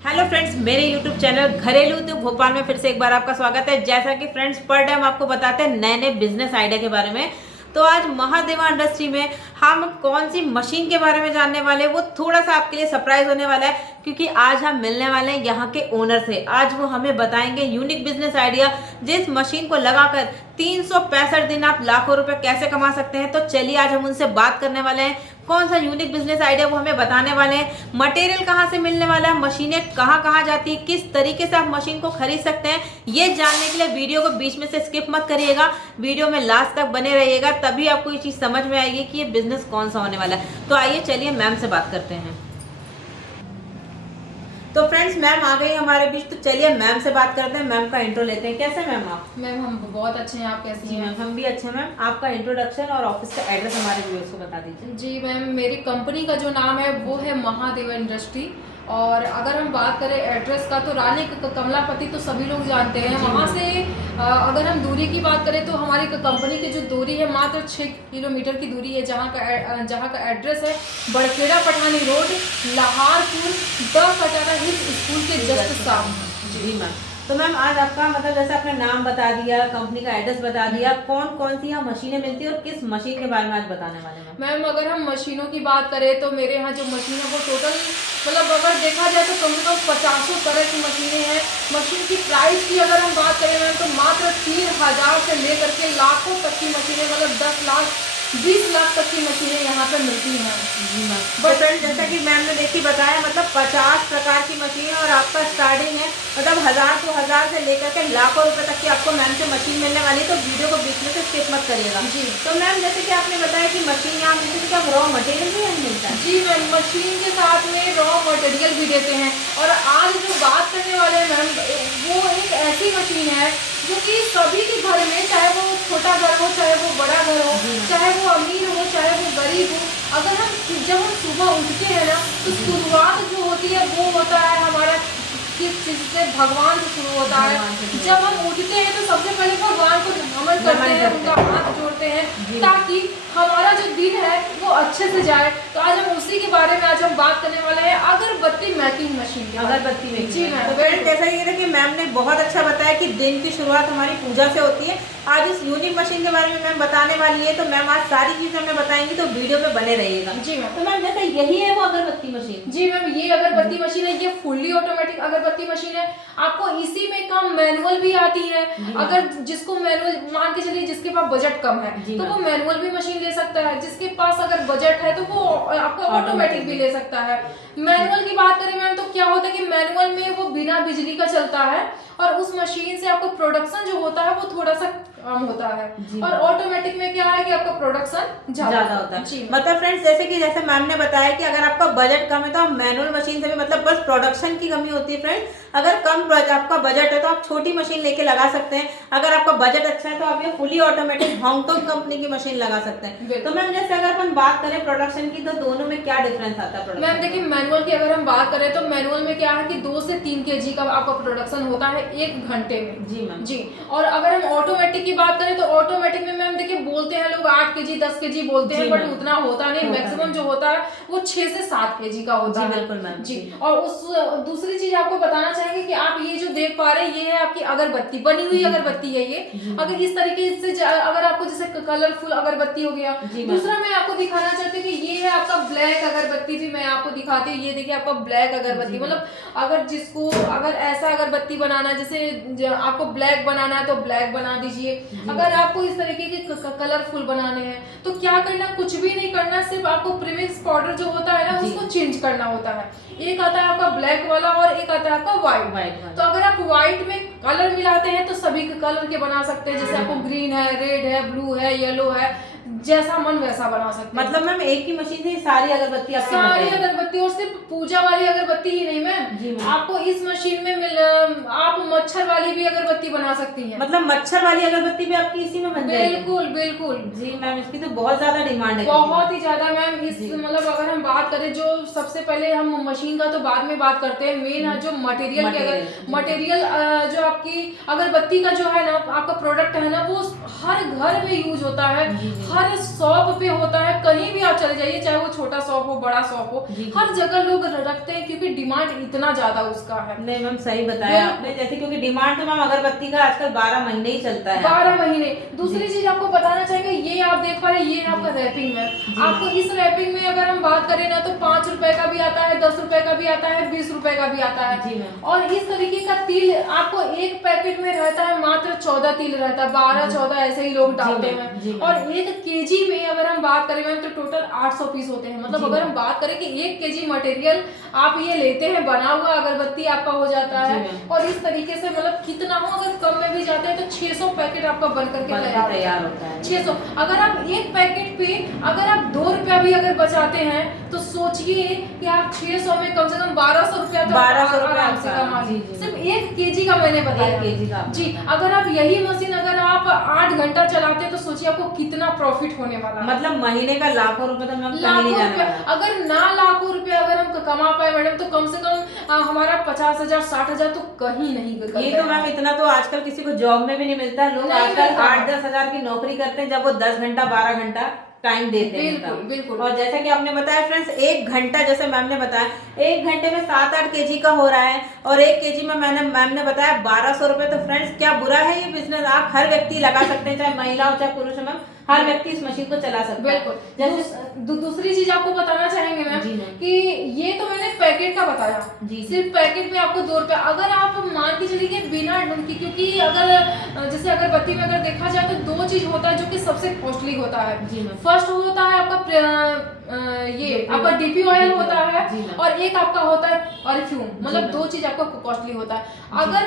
Hello friends, मेरे YouTube channel घरेलू उद्योग भोपाल में फिर से एक बार आपका स्वागत है। जैसा कि फ्रेंड्स पर डे हम आपको बताते हैं नए नए बिजनेस आइडिया के बारे में। तो आज महादेवा इंडस्ट्री में हम कौन सी मशीन के बारे में जानने वाले हैं, वो थोड़ा सा आपके लिए सरप्राइज होने वाला है, क्योंकि आज हम मिलने वाले हैं यहाँ के ओनर से। आज वो हमें बताएंगे यूनिक बिजनेस आइडिया, जिस मशीन को लगाकर 365 दिन आप लाखों रुपए कैसे कमा सकते हैं। तो चलिए आज हम उनसे बात करने वाले हैं, कौन सा यूनिक बिजनेस आइडिया वो हमें बताने वाले हैं, मटेरियल कहाँ से मिलने वाला है, मशीनें कहाँ कहाँ जाती है, किस तरीके से आप मशीन को खरीद सकते हैं। ये जानने के लिए वीडियो को बीच में से स्किप मत करिएगा, वीडियो में लास्ट तक बने रहिएगा, तभी आपको ये चीज़ समझ में आएगी कि ये बिजनेस कौन सा होने वाला है। तो आइए चलिए मैम से बात करते हैं। तो फ्रेंड्स, मैम आ गई हमारे बीच, तो चलिए मैम से बात करते हैं। मैम का इंट्रो लेते हैं। कैसे मैम आप? मैम हम बहुत अच्छे हैं, आप कैसी हैं? मैम हम भी अच्छे हैं। मैम आपका इंट्रोडक्शन और ऑफिस का एड्रेस हमारे व्यूअर्स को बता दीजिए। जी मैम, मेरी कंपनी का जो नाम है वो है महादेवा इंडस्ट्री। और अगर हम बात करें एड्रेस का, तो रानी कमलापति तो सभी लोग जानते हैं। वहाँ से अगर हम दूरी की बात करें तो हमारी कंपनी की जो दूरी है मात्र 6 किलोमीटर की दूरी है। जहाँ का एड्रेस है Barkheda Pathani road, Lahaurpur, the Katara hills school के जस्ट सामने। जी मैम। तो मैम आज आपका मतलब जैसे आपने नाम बता दिया, कंपनी का एड्रेस बता दिया, कौन कौन सी यहाँ मशीनें मिलती है और किस मशीन के बारे में आज बताने वाले हैं मैम? अगर हम मशीनों की बात करें तो मेरे यहाँ जो मशीन है वो टोटल मतलब अगर देखा जाए तो कम से कम 50 तरह की मशीनें हैं। मशीन की प्राइस की अगर हम बात करें मैम, तो मात्र 3000 से लेकर के लाखों तक की मशीनें, मतलब 10 लाख 20 लाख तक की मशीनें यहाँ पे मिलती हैं। बट फ्रेंड, जैसा कि मैम ने देखी बताया, मतलब 50 प्रकार की मशीन है और आपका स्टार्टिंग है मतलब 1000 से लेकर के लाखों रुपए तक की आपको मैम से मशीन मिलने वाली है। तो वीडियो को बीच में से स्किप मत करिएगा जी। तो मैम जैसे कि आपने बताया कि मशीन यहाँ मिलती है, क्या रॉ मटेरियल भी यहाँ मिलता है? जी मैम, मशीन के साथ में रॉ मटेरियल भी देते हैं। और आज जो बात करने वाले हैं मैम, वो एक ऐसी मशीन है जो कि सभी के घर में, चाहे वो छोटा घर हो, चाहे वो बड़ा घर हो, चाहे वो अमीर हो, चाहे वो गरीब हो, अगर जब हम सुबह उठते हैं ना, तो शुरुआत जो होती है वो होता है हमारा किस चीज से? भगवान से शुरू होता है। जब हम उठते हैं तो सबसे पहले भगवान को नमन करते हैं, उनका हाथ जोड़ते हैं, ताकि हमारा जो दिन है वो अच्छे से जाए। तो आज हम उसी के बारे में आज हम बात करने वाले हैं, अगरबत्ती मेकिंग मशीन। अगरबत्ती में जी मैम। तो फ्रेंड जैसा ये था कि मैम ने बहुत अच्छा बताया कि दिन की शुरुआत हमारी पूजा से होती है। आज इस यूनिक मशीन के बारे में मैम बताने वाली है, तो मैम आज सारी चीजें हमें बताएंगी, तो वीडियो पे बने रहिएगा। जी मैम। तो मैम जैसे यही है वो अगरबत्ती मशीन? जी मैम, ये अगरबत्ती मशीन है, ये फुल्ली ऑटोमेटिक अगरबत्ती मशीन है। आपको इसी में कम मैनुअल भी आती है। अगर जिसको मैनुअल, मान के चलिए जिसके पास बजट कम है तो वो मैनुअल भी मशीन ले सकता है। जिसके पास अगर बजट है तो वो आपका ऑटोमेटिक भी ले सकता है। मैनुअल की बात करें मैम, तो क्या होता है कि मैनुअल में वो बिना बिजली का चलता है और उस मशीन से आपको प्रोडक्शन जो होता है वो थोड़ा सा कम होता है। और ऑटोमेटिक में क्या है कि आपका प्रोडक्शन ज्यादा होता है। मतलब फ्रेंड्स, जैसे मैम ने बताया कि अगर आपका बजट कम है तो आप मैनुअल मशीन से भी, मतलब बस प्रोडक्शन की कमी होती है फ्रेंड्स। अगर कम आपका बजट है तो आप छोटी मशीन लेके लगा सकते हैं। अगर आपका बजट अच्छा है तो आप ये फुली ऑटोमेटिक हांगकांग कंपनी की मशीन लगा सकते हैं। तो मैम जैसे अगर अपन बात करें प्रोडक्शन की, तो दोनों में क्या डिफरेंस आता है? मैम देखिए, मैनुअल की अगर हम बात करें तो मैनुअल में क्या है कि 2 से 3 kg का आपका प्रोडक्शन होता है 1 घंटे में। जी मैम। जी। और अगर हम ऑटोमेटिक की बात करें तो ऑटोमेटिक में मैम देखिए, बोलते हैं लोग 8 kg 10 kg बोलते हैं, बट उतना होता नहीं। मैक्सिमम जो होता है वो 6 से 7 kg का होता है। बिल्कुल मैम जी। और उस दूसरी चीज आपको बताना चाहेंगे कि आप ये जो देख पा रहे हैं, ये है आपकी अगरबत्ती, बनी हुई अगरबत्ती है ये। अगर इस तरीके से अगर आपको जैसे कलरफुल अगरबत्ती हो गया। दूसरा मैं आपको दिखाना चाहती हूँ कि ये है आपका ब्लैक अगरबत्ती, भी मैं आपको दिखाती हूँ। ये देखिए आपका ब्लैक अगरबत्ती, मतलब अगर जिसको अगर ऐसा अगरबत्ती बनाना, जैसे आपको ब्लैक बनाना है तो ब्लैक बना दीजिए। अगर आपको इस तरीके के कलरफुल बनाने हैं तो क्या करना, कुछ भी नहीं करना, सिर्फ आपको प्रीमिक्स पाउडर जो होता है ना उसको चेंज करना होता है। एक आता है आपका ब्लैक वाला और एक आता है आपका व्हाइट। तो अगर आप व्हाइट में कलर मिलाते हैं तो सभी के कलर के बना सकते हैं। जैसे आपको ग्रीन है, रेड है, ब्लू है, येलो है, जैसा मन वैसा बना सकते हैं। मतलब मैम एक ही मशीन से सारी अगरबत्ती, सारी अगरबत्ती, और सिर्फ पूजा वाली अगरबत्ती ही नहीं मैम, आपको इस मशीन में आप मच्छर वाली भी अगरबत्ती बना सकती हैं। मतलब मच्छर वाली अगरबत्ती भी आपकी इसी में बन जाएगी? बिल्कुल बिल्कुल। जी मैम, इसकी तो बहुत ज्यादा डिमांड है। बहुत ही ज्यादा मैम। इस मतलब अगर हम बात करें, जो सबसे पहले हम मशीन का तो बाद में बात करते हैं, मेन जो मटेरियल की मटेरियल जो आपकी अगरबत्ती का जो है ना आपका प्रोडक्ट है ना, वो हर घर में यूज होता है। हर हर शॉप पे होता है, कहीं भी आप चले जाइए, चाहे वो छोटा शॉप हो बड़ा शॉप हो, जी, हर जगह लोग रखते हैं क्योंकि डिमांड इतना ज्यादा उसका है। नहीं मैम सही बताया आपने, जैसे क्योंकि डिमांड तो मैम अगरबत्ती का आजकल 12 महीने ही चलता है। 12 महीने। दूसरी चीज आपको बताना चाहेंगे, ये आप देख पा रहे हैं, ये है आपका रैपिंग में। आपको इस रैपिंग में अगर हम बात करें ना तो 5 रुपए का भी आता है, 10 रुपए का भी आता है, 20 रुपए का भी आता जी है। मैम। और इस तरीके का तिल आपको एक पैकेट में रहता है मात्र 14 तिल रहता है, 12-14 ऐसे ही लोग डालते जी हैं। मैम। और 1 केजी में अगर हम बात करें मैम तो टोटल 800 पीस होते हैं। मतलब अगर हम बात करें कि 1 केजी मटेरियल आप ये लेते हैं, बना हुआ अगरबत्ती आपका हो जाता है। और इस तरीके से मतलब कितना हो, अगर कम में भी जाते हैं तो 600 पैकेट आपका बन करके तैयार होता है। 600। अगर आप एक पैकेट पे अगर आप 2 रुपया भी अगर बचाते हैं तो सोचिए कि आप 600 में कम से कम 1200 रुपया तो 1200 आराम से कमा लीजिए। सिर्फ 1 केजी का मैंने बताया। 1 केजी का। जी, अगर आप यही मशीन अगर आप 8 घंटा चलाते हैं तो सोचिए आपको कितना प्रॉफिट होने वाला है। मतलब महीने का लाखों रुपए तो मैम कहीं लाखों नहीं जाने रुपया, वाला। अगर ना लाखों रुपया अगर हम कमा पाए मैडम तो कम से कम हमारा 50,000 60,000 तो कहीं नहीं ये तो मैम इतना तो आजकल किसी को जॉब में भी नहीं मिलता है। लोग नहीं आजकल मिलता। 8-10 हजार की नौकरी करते हैं, जब वो 10 घंटा 12 घंटा टाइम देते हैं। बिल्कुल, बिल्कुल। और जैसा कि आपने बताया फ्रेंड्स, 1 घंटा जैसे मैम ने बताया 1 घंटे में 7-8 केजी का हो रहा है, और 1 केजी में मैम ने बताया 1200 रुपए। तो फ्रेंड्स क्या बुरा है ये बिजनेस, आप हर व्यक्ति लगा सकते हैं, चाहे महिला हो चाहे पुरुष हो मैम, हर व्यक्ति इस मशीन को चला सकता है। बिल्कुल। जैसे दूसरी चीज आपको बताना चाहेंगे मैम जी मैम। कि ये तो मैंने पैकेट का बताया। जी। सिर्फ पैकेट में आपको 2 रुपए। अगर आप मान के चलिए कि बिना क्योंकि अगर जैसे अगरबत्ती में अगर देखा जाए तो 2 चीज होता है जो कि सबसे कॉस्टली होता है। जी मैम। फर्स्ट होता है आपका ये आपका डीपी ऑयल होता है, जी मैम। और एक आपका होता है परफ्यूम। मतलब मैम। 2 चीज आपका कॉस्टली होता है। अगर